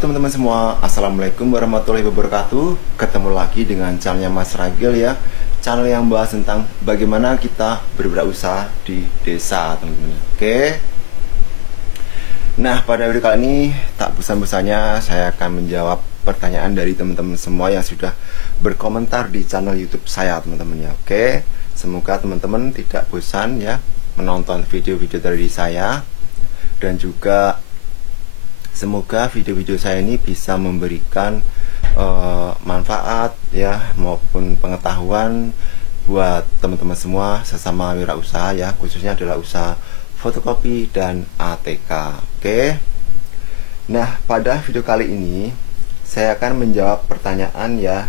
teman-teman semua, Assalamualaikum warahmatullahi wabarakatuh. Ketemu lagi dengan channelnya Mas Ragil ya. Channel yang bahas tentang bagaimana kita berwirausaha di desa, teman-teman. Oke. Nah, pada video kali ini tak bosan-bosannya saya akan menjawab pertanyaan dari teman-teman semua yang sudah berkomentar di channel YouTube saya, teman-teman ya. Oke. Semoga teman-teman tidak bosan ya menonton video-video dari saya, dan juga semoga video-video saya ini bisa memberikan manfaat ya maupun pengetahuan buat teman-teman semua sesama wirausaha ya, khususnya adalah usaha fotokopi dan ATK. Oke. Nah, pada video kali ini saya akan menjawab pertanyaan ya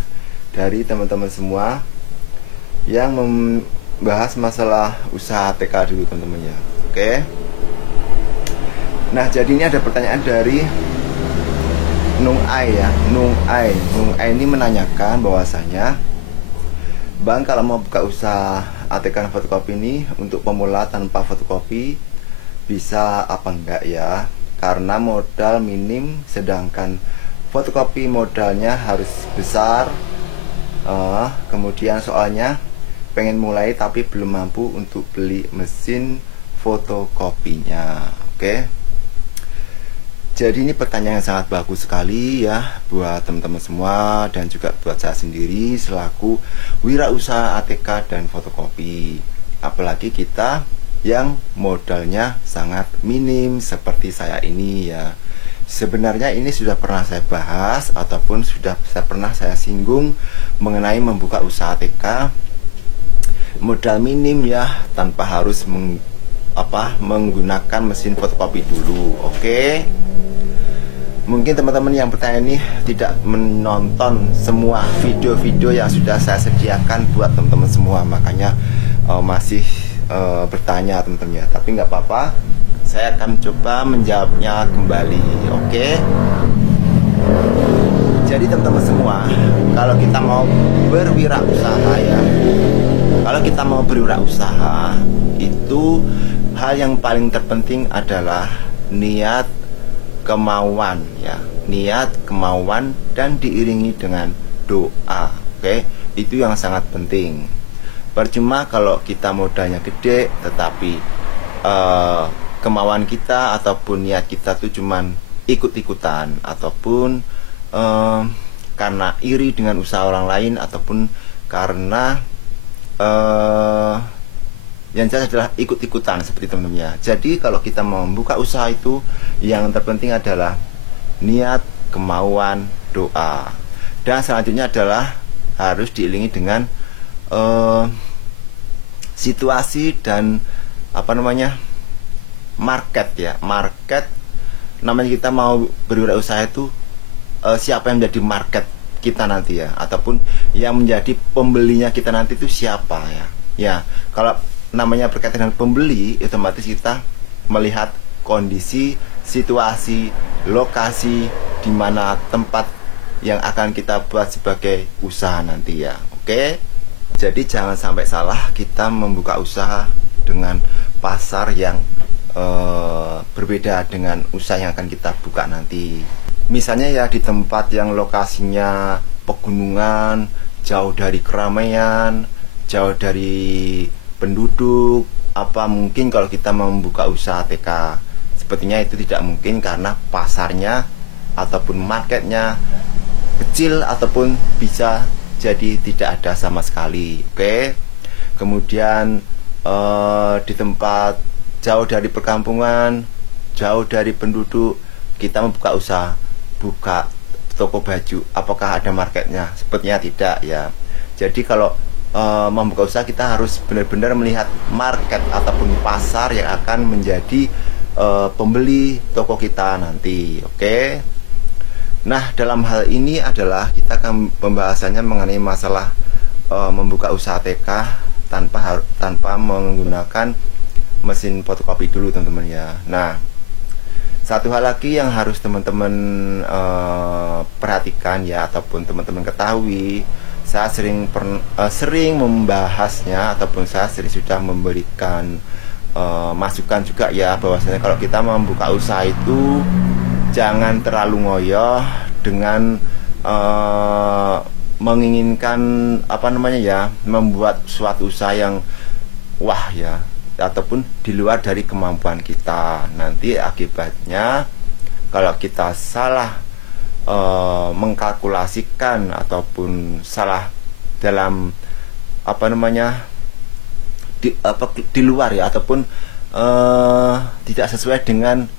dari teman-teman semua yang membahas masalah usaha ATK dulu, teman-teman ya. Oke. Nah, jadi ini ada pertanyaan dari Nung Ai ya. Nung Ai ini menanyakan bahwasanya, Bang, kalau mau buka usaha ATK fotokopi ini untuk pemula tanpa fotokopi bisa apa enggak ya? Karena modal minim sedangkan fotokopi modalnya harus besar. Kemudian soalnya pengen mulai tapi belum mampu untuk beli mesin fotokopinya. Oke. Jadi ini pertanyaan yang sangat bagus sekali ya buat teman-teman semua, dan juga buat saya sendiri selaku wirausaha ATK dan fotokopi. Apalagi kita yang modalnya sangat minim seperti saya ini ya. Sebenarnya ini sudah pernah saya bahas ataupun sudah pernah saya singgung mengenai membuka usaha ATK modal minim ya, tanpa harus menggunakan mesin fotokopi dulu. Oke. Mungkin teman-teman yang bertanya ini tidak menonton semua video-video yang sudah saya sediakan buat teman-teman semua, makanya masih bertanya teman-teman ya. Tapi nggak apa-apa, saya akan coba menjawabnya kembali. Oke. Jadi teman-teman semua, kalau kita mau berwirausaha ya, kalau kita mau berwirausaha itu hal yang paling terpenting adalah niat, kemauan ya, niat, kemauan, dan diiringi dengan doa. Oke, itu yang sangat penting. Percuma kalau kita modalnya gede tetapi kemauan kita ataupun niat kita tuh cuman ikut-ikutan, ataupun karena iri dengan usaha orang lain, ataupun karena yang jelas adalah ikut-ikutan seperti teman-teman ya. Jadi kalau kita mau membuka usaha itu yang terpenting adalah niat, kemauan, doa. Dan selanjutnya adalah harus diiringi dengan situasi dan market ya. Market, namanya kita mau berwirausaha itu siapa yang menjadi market kita nanti ya, ataupun yang menjadi pembelinya kita nanti itu siapa ya. Ya, kalau namanya berkaitan dengan pembeli, otomatis kita melihat kondisi, situasi, lokasi di mana tempat yang akan kita buat sebagai usaha nanti ya. Oke. Jadi jangan sampai salah kita membuka usaha dengan pasar yang berbeda dengan usaha yang akan kita buka nanti. Misalnya ya di tempat yang lokasinya pegunungan, jauh dari keramaian, jauh dari penduduk, mungkin kalau kita membuka usaha ATK sepertinya itu tidak mungkin karena pasarnya ataupun marketnya kecil ataupun bisa jadi tidak ada sama sekali. Oke. Kemudian di tempat jauh dari perkampungan, jauh dari penduduk, kita membuka usaha, buka toko baju, apakah ada marketnya? Sepertinya tidak ya. Jadi kalau membuka usaha kita harus benar-benar melihat market ataupun pasar yang akan menjadi pembeli toko kita nanti. Oke. Nah, dalam hal ini adalah kita akan pembahasannya mengenai masalah membuka usaha TK tanpa menggunakan mesin fotokopi dulu, teman-teman ya. Nah, satu hal lagi yang harus teman-teman perhatikan ya, ataupun teman-teman ketahui, saya sering membahasnya, ataupun saya sering sudah memberikan masukan juga ya, bahwasanya kalau kita membuka usaha itu jangan terlalu ngoyo dengan menginginkan membuat suatu usaha yang wah ya, ataupun di luar dari kemampuan kita. Nanti akibatnya kalau kita salah mengkalkulasikan ataupun salah dalam di luar ya, ataupun tidak sesuai dengan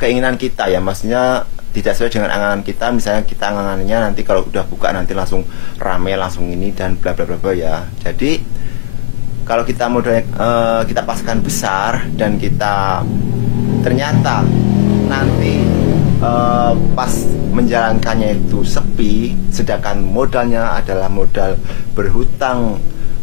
keinginan kita ya, maksudnya tidak sesuai dengan angan kita. Misalnya kita angannya nanti kalau udah buka nanti langsung rame, langsung ini dan bla bla bla ya. Jadi kalau kita modalnya kita paskan besar dan kita ternyata nanti pas menjalankannya itu sepi, sedangkan modalnya adalah modal berhutang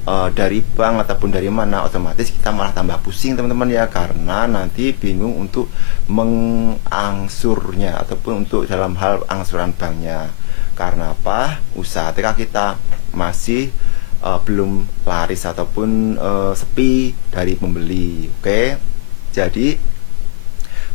dari bank ataupun dari mana, otomatis kita malah tambah pusing teman-teman ya, karena nanti bingung untuk mengangsurnya ataupun untuk dalam hal angsuran banknya. Karena apa? Usaha TK kita masih belum laris ataupun sepi dari pembeli. Oke, jadi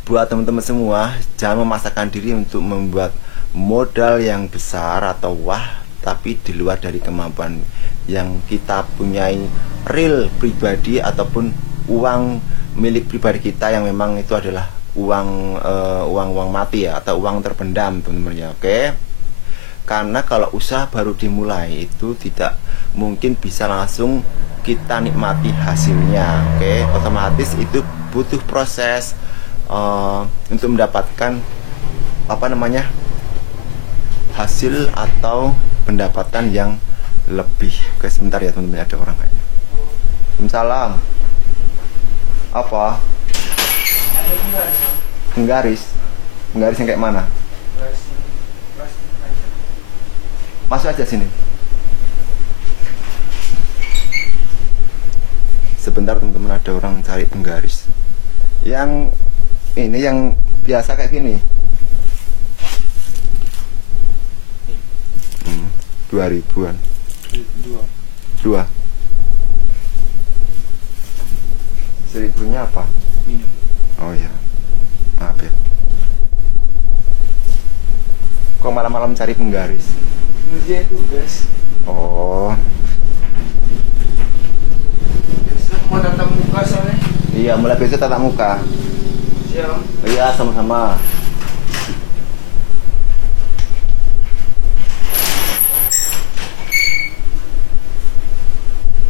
buat teman-teman semua, jangan memaksakan diri untuk membuat modal yang besar atau wah tapi di luar dari kemampuan yang kita punyai real pribadi ataupun uang milik pribadi kita yang memang itu adalah uang mati ya, atau uang terpendam teman-teman ya. Oke, karena kalau usaha baru dimulai itu tidak mungkin bisa langsung kita nikmati hasilnya. Oke, otomatis itu butuh proses untuk mendapatkan hasil atau pendapatan yang lebih. Oke, sebentar ya teman-teman, ada orang kayaknya. Salam. Apa? Penggaris. Penggaris yang kayak mana? Masuk aja sini. Sebentar teman-teman, ada orang cari penggaris. Yang ini yang biasa kayak gini. 2000-an. Dua. 1000-nya apa? Minum. Oh ya, maaf ya. Kok malam-malam cari penggaris? Ngerjain tugas. Oh. Besok mau tatap muka soalnya. Iya, mulai besok tatap muka. Siap. Iya, sama-sama.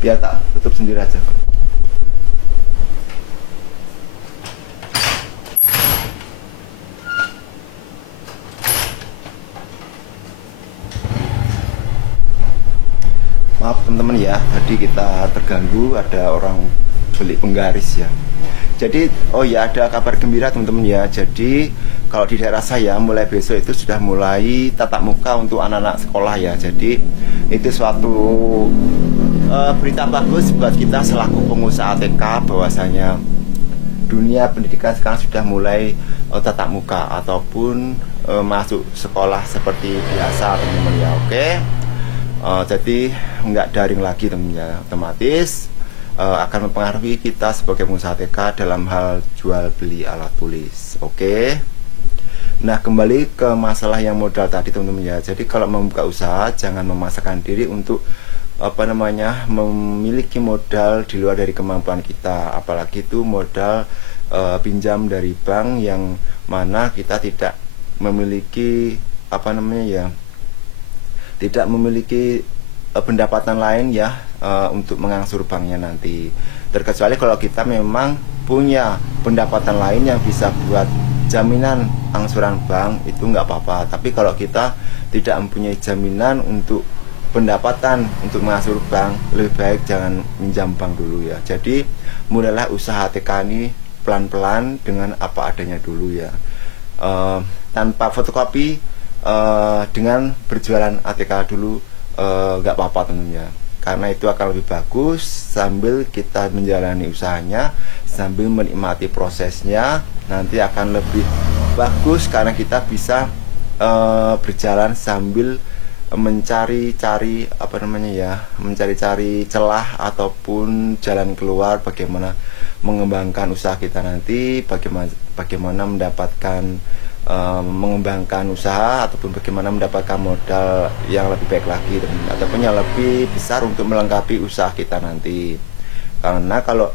Biar tak tutup sendiri aja. Maaf teman-teman ya, tadi kita terganggu, ada orang beli penggaris ya. Jadi oh ya, ada kabar gembira teman-teman ya. Jadi kalau di daerah saya mulai besok itu sudah mulai tatap muka untuk anak-anak sekolah ya. Jadi itu suatu berita bagus buat kita selaku pengusaha TK, bahwasanya dunia pendidikan sekarang sudah mulai tatap muka ataupun masuk sekolah seperti biasa teman-teman ya. Oke, jadi nggak daring lagi teman-teman ya. Otomatis akan mempengaruhi kita sebagai pengusaha TK dalam hal jual beli alat tulis. Oke. Nah, kembali ke masalah yang modal tadi teman-teman ya. Jadi kalau membuka usaha jangan memaksakan diri untuk memiliki modal di luar dari kemampuan kita, apalagi itu modal pinjam dari bank yang mana kita tidak memiliki tidak memiliki pendapatan lain ya untuk mengangsur banknya nanti. Terkecuali kalau kita memang punya pendapatan lain yang bisa buat jaminan angsuran bank, itu nggak apa-apa. Tapi kalau kita tidak mempunyai jaminan untuk pendapatan untuk mengangsur bank, lebih baik jangan minjam bank dulu ya. Jadi mulailah usaha TK ini pelan-pelan dengan apa adanya dulu ya, tanpa fotokopi, dengan berjualan ATK dulu nggak apa-apa teman ya, karena itu akan lebih bagus sambil kita menjalani usahanya, sambil menikmati prosesnya, nanti akan lebih bagus karena kita bisa berjalan sambil mencari-cari mencari-cari celah ataupun jalan keluar, bagaimana mengembangkan usaha kita nanti, bagaimana mendapatkan mengembangkan usaha ataupun bagaimana mendapatkan modal yang lebih baik lagi ataupun yang lebih besar untuk melengkapi usaha kita nanti. Karena kalau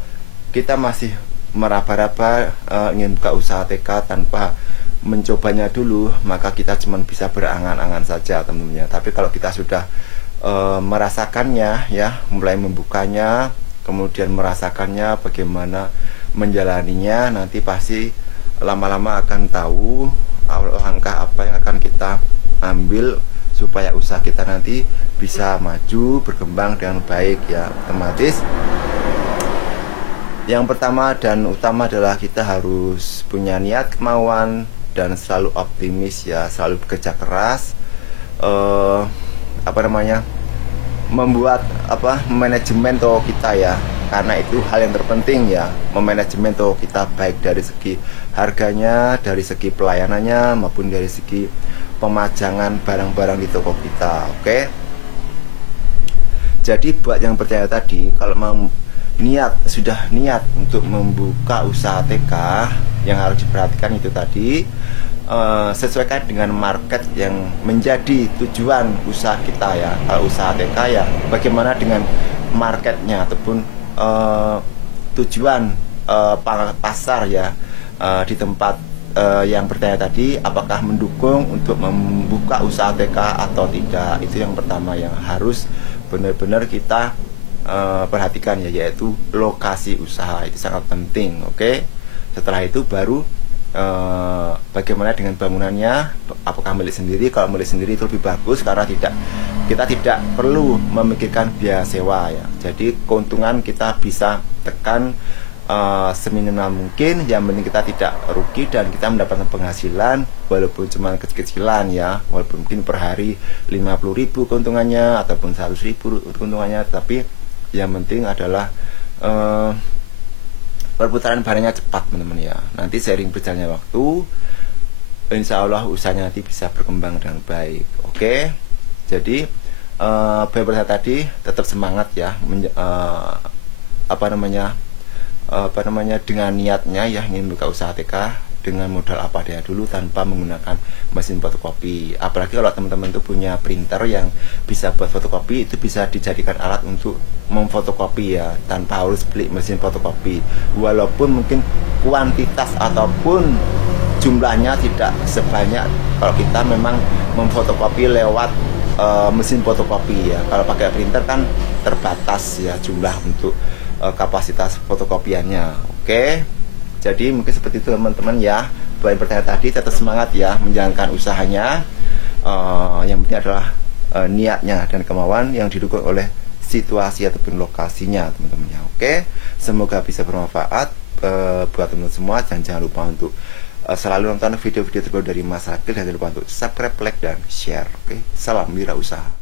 kita masih meraba-raba ingin buka usaha TK tanpa mencobanya dulu, maka kita cuma bisa berangan-angan saja teman-teman ya. Tapi kalau kita sudah merasakannya ya, mulai membukanya, kemudian merasakannya bagaimana menjalaninya, nanti pasti lama-lama akan tahu langkah apa yang akan kita ambil supaya usaha kita nanti bisa maju, berkembang dengan baik ya. Otomatis yang pertama dan utama adalah kita harus punya niat, kemauan, dan selalu optimis ya, selalu bekerja keras, membuat manajemen toko kita ya, karena itu hal yang terpenting ya, memanajemen toko kita baik dari segi harganya, dari segi pelayanannya, maupun dari segi pemajangan barang-barang di toko kita. Oke. Jadi buat yang percaya tadi, kalau sudah niat untuk membuka usaha TK, yang harus diperhatikan itu tadi, sesuaikan dengan market yang menjadi tujuan usaha kita ya. Kalau usaha TK ya, bagaimana dengan marketnya ataupun tujuan pasar ya, di tempat yang bertanya tadi, apakah mendukung untuk membuka usaha TK atau tidak. Itu yang pertama yang harus benar-benar kita perhatikan ya, yaitu lokasi usaha. Itu sangat penting. Oke. Setelah itu baru bagaimana dengan bangunannya, apakah milik sendiri. Kalau milik sendiri itu lebih bagus karena kita tidak perlu memikirkan biaya sewa ya. Jadi keuntungan kita bisa tekan seminimal mungkin. Yang penting kita tidak rugi dan kita mendapatkan penghasilan walaupun cuma kecil-kecilan ya, walaupun mungkin per hari 50.000 keuntungannya ataupun 100.000 keuntungannya, tapi yang penting adalah perputaran barangnya cepat teman-teman ya. Nanti seiring berjalannya waktu, insya Allah usahanya nanti bisa berkembang dengan baik. Oke. Jadi beberapa tadi tetap semangat ya, dengan niatnya ya, ingin buka usaha TK dengan modal apa adanya dulu tanpa menggunakan mesin fotokopi. Apalagi kalau teman-teman itu punya printer yang bisa buat fotokopi, itu bisa dijadikan alat untuk memfotokopi ya, tanpa harus beli mesin fotokopi. Walaupun mungkin kuantitas ataupun jumlahnya tidak sebanyak kalau kita memang memfotokopi lewat mesin fotokopi ya. Kalau pakai printer kan terbatas ya jumlah untuk kapasitas fotokopiannya. Oke. Jadi mungkin seperti itu teman-teman ya. Buat yang pertanyaan tadi, tetap semangat ya menjalankan usahanya. Yang penting adalah niatnya dan kemauan yang didukung oleh situasi ataupun lokasinya teman-teman ya. Oke. Semoga bisa bermanfaat buat teman-teman semua. Dan jangan lupa untuk selalu nonton video-video terbaru dari Mas Agil, dan jangan lupa untuk subscribe, like, dan share. Oke. Salam wirausaha.